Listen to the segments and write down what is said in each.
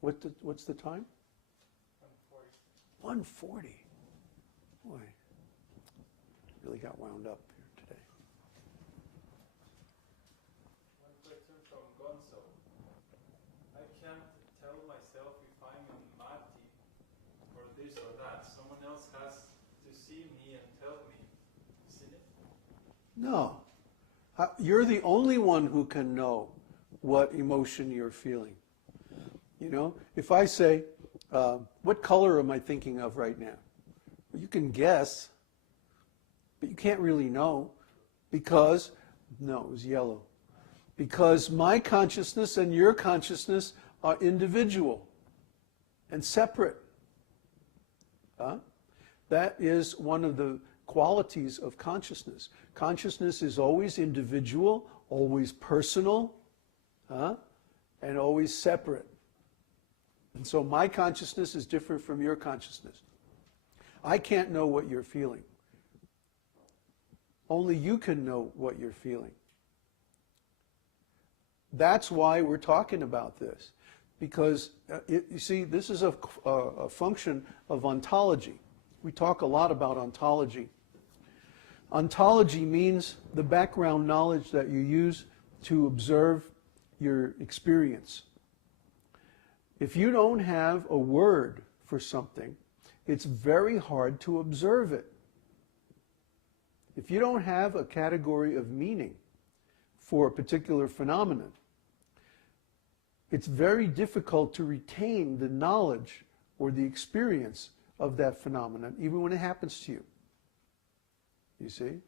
What's the time? 1:40. 1:40. Boy, really got wound up here today. One question from Gonzo. I can't tell myself if I'm a mati or this or that. Someone else has to see me and tell me. Isn't it? No. You're the only one who can know what emotion you're feeling. You know, if I say, what color am I thinking of right now? Well, you can guess, but you can't really know because, no, it was yellow. Because my consciousness and your consciousness are individual and separate. That is one of the qualities of consciousness. Consciousness is always individual, always personal, and always separate. And so my consciousness is different from your consciousness. I can't know what you're feeling. Only you can know what you're feeling. That's why we're talking about this. Because, you see, this is a function of ontology. We talk a lot about ontology. Ontology means the background knowledge that you use to observe your experience. If you don't have a word for something, it's very hard to observe it. If you don't have a category of meaning for a particular phenomenon, it's very difficult to retain the knowledge or the experience of that phenomenon, even when it happens to you. You see?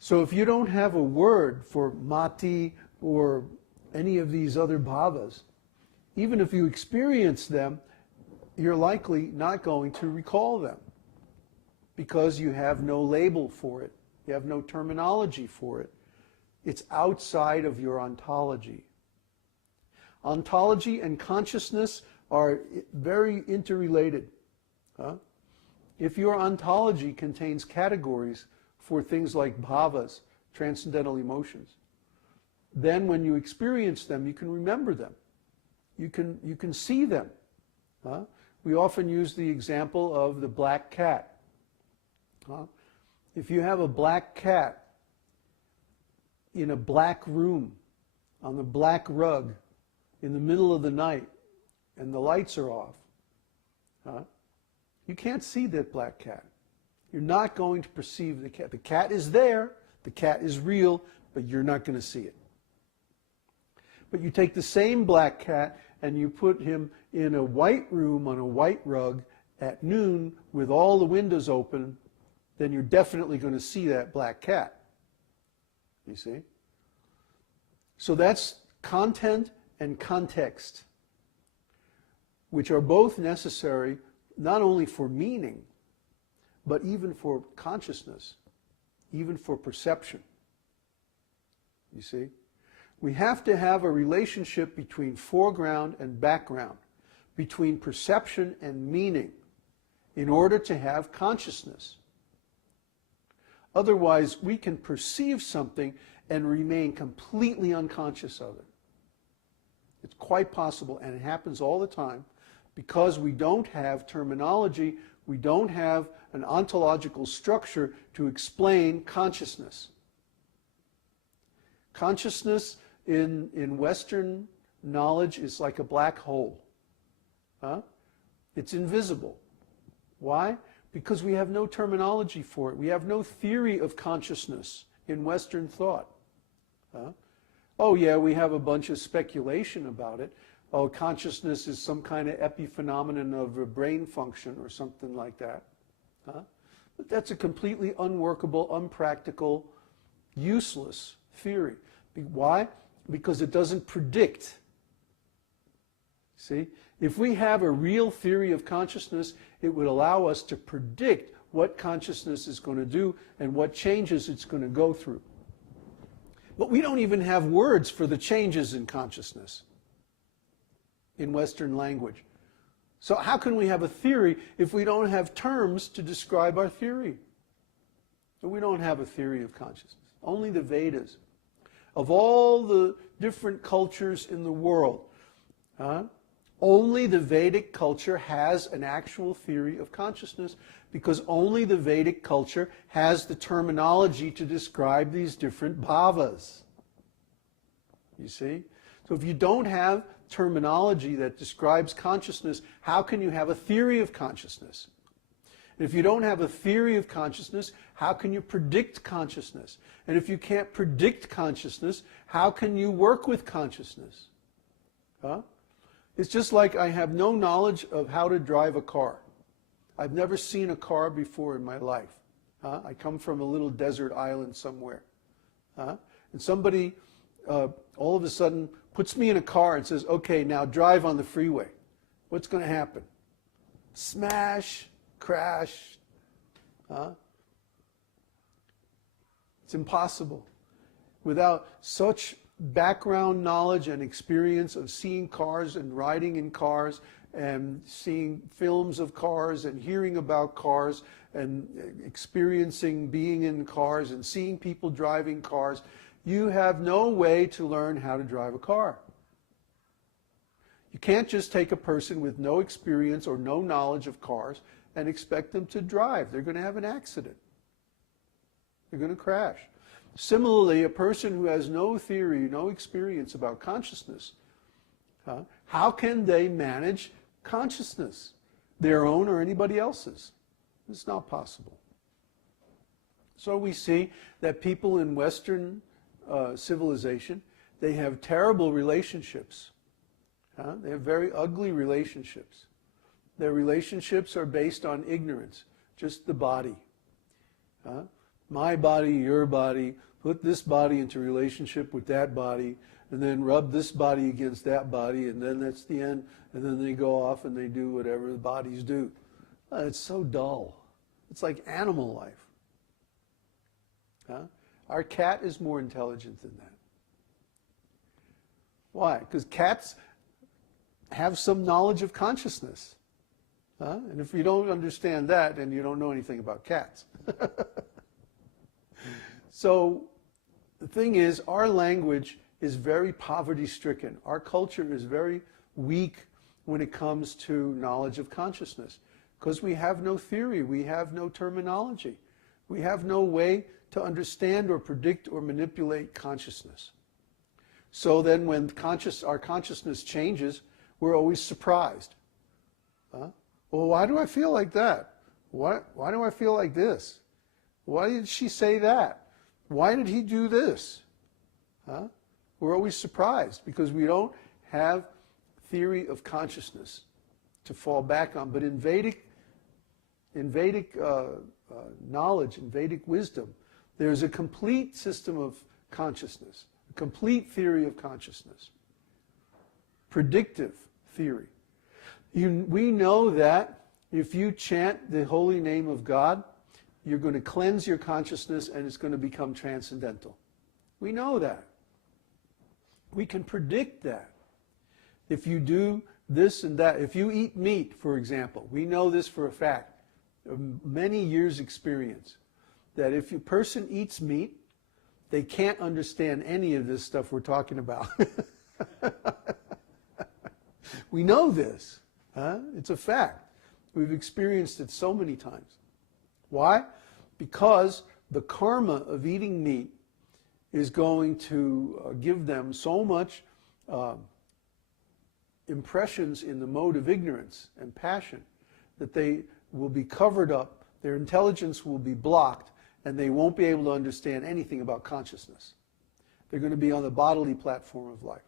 So if you don't have a word for mati or any of these other bhavas, even if you experience them, you're likely not going to recall them because you have no label for it. You have no terminology for it. It's outside of your ontology. Ontology and consciousness are very interrelated. If your ontology contains categories for things like bhavas, transcendental emotions, then when you experience them, you can remember them. You can see them. We often use the example of the black cat. If you have a black cat in a black room, on the black rug, in the middle of the night, and the lights are off, you can't see that black cat. You're not going to perceive the cat. The cat is there, the cat is real, but you're not going to see it. But you take the same black cat and you put him in a white room on a white rug at noon with all the windows open, then you're definitely going to see that black cat. You see? So that's content and context, which are both necessary not only for meaning, but even for consciousness, even for perception. You see? We have to have a relationship between foreground and background, between perception and meaning, in order to have consciousness. Otherwise, we can perceive something and remain completely unconscious of it. It's quite possible, and it happens all the time, because we don't have terminology, we don't have an ontological structure to explain consciousness. Consciousness in Western knowledge is like a black hole. It's invisible. Why? Because we have no terminology for it. We have no theory of consciousness in Western thought. Oh yeah, we have a bunch of speculation about it. Oh, consciousness is some kind of epiphenomenon of a brain function or something like that. But that's a completely unworkable, unpractical, useless theory. Why? Because it doesn't predict. See? If we have a real theory of consciousness, it would allow us to predict what consciousness is going to do and what changes it's going to go through. But we don't even have words for the changes in consciousness in Western language. So how can we have a theory if we don't have terms to describe our theory? So we don't have a theory of consciousness. Only the Vedas. Of all the different cultures in the world, Only the Vedic culture has an actual theory of consciousness, because only the Vedic culture has the terminology to describe these different bhavas. You see? So if you don't have terminology that describes consciousness, how can you have a theory of consciousness? And if you don't have a theory of consciousness, how can you predict consciousness? And if you can't predict consciousness, how can you work with consciousness? Huh? It's just like I have no knowledge of how to drive a car. I've never seen a car before in my life. Huh? I come from a little desert island somewhere. Huh? And somebody all of a sudden puts me in a car and says, okay, now drive on the freeway. What's going to happen? Smash, crash. Huh? It's impossible. Without such background knowledge and experience of seeing cars and riding in cars and seeing films of cars and hearing about cars and experiencing being in cars and seeing people driving cars, you have no way to learn how to drive a car. You can't just take a person with no experience or no knowledge of cars and expect them to drive. They're going to have an accident. They're going to crash. Similarly, a person who has no theory, no experience about consciousness, how can they manage consciousness, their own or anybody else's? It's not possible. So we see that people in Western civilization, they have terrible relationships. They have very ugly relationships. Their relationships are based on ignorance, just the body. My body, your body, put this body into relationship with that body, and then rub this body against that body, and then that's the end, and then they go off and they do whatever the bodies do. It's so dull. It's like animal life. Our cat is more intelligent than that. Why? Because cats have some knowledge of consciousness. And if you don't understand that, then you don't know anything about cats. So the thing is, our language is very poverty-stricken. Our culture is very weak when it comes to knowledge of consciousness, because we have no theory, we have no terminology, we have no way to understand or predict or manipulate consciousness. So then when our consciousness changes, we're always surprised. Well, why do I feel like that? Why do I feel like this? Why did she say that? Why did he do this? We're always surprised because we don't have theory of consciousness to fall back on. But in Vedic knowledge, in Vedic wisdom, there's a complete system of consciousness, a complete theory of consciousness, predictive theory. We know that if you chant the holy name of God, you're going to cleanse your consciousness and it's going to become transcendental. We know that. We can predict that. If you do this and that, if you eat meat, for example, we know this for a fact, many years' experience, that if a person eats meat, they can't understand any of this stuff we're talking about. We know this. It's a fact. We've experienced it so many times. Why? Because the karma of eating meat is going to give them so much impressions in the mode of ignorance and passion that they will be covered up, their intelligence will be blocked, and they won't be able to understand anything about consciousness. They're going to be on the bodily platform of life.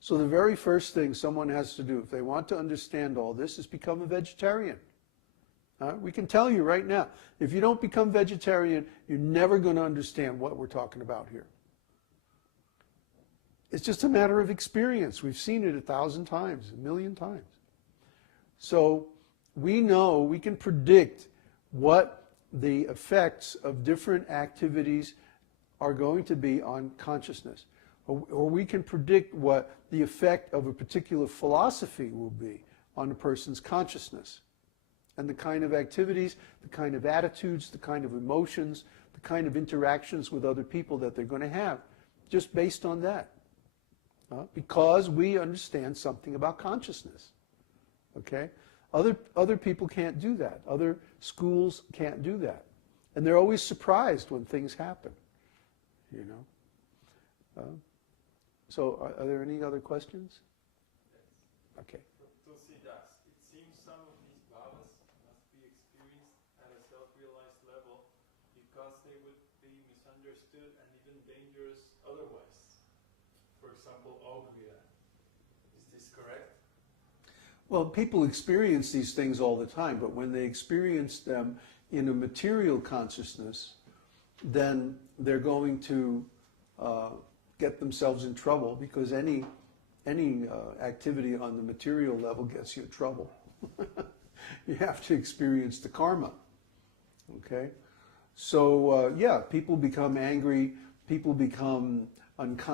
So the very first thing someone has to do, if they want to understand all this, is become a vegetarian. We can tell you right now, if you don't become vegetarian, you're never going to understand what we're talking about here. It's just a matter of experience. We've seen it 1,000 times, 1,000,000 times. So we know, we can predict what the effects of different activities are going to be on consciousness. Or we can predict what the effect of a particular philosophy will be on a person's consciousness. And the kind of activities, the kind of attitudes, the kind of emotions, the kind of interactions with other people that they're going to have, just based on that. Because we understand something about consciousness. Okay? Other people can't do that. Other schools can't do that. And they're always surprised when things happen, you know. So are there any other questions? Okay. Tulsidas, it seems some of these bhavas must be experienced at a self-realized level because they would be misunderstood and even dangerous otherwise. For example, Augriya. Is this correct? Well, people experience these things all the time, but when they experience them in a material consciousness, then they're going to get themselves in trouble, because any activity on the material level gets you in trouble. You have to experience the karma. Okay? So, yeah, people become angry, people become unkind.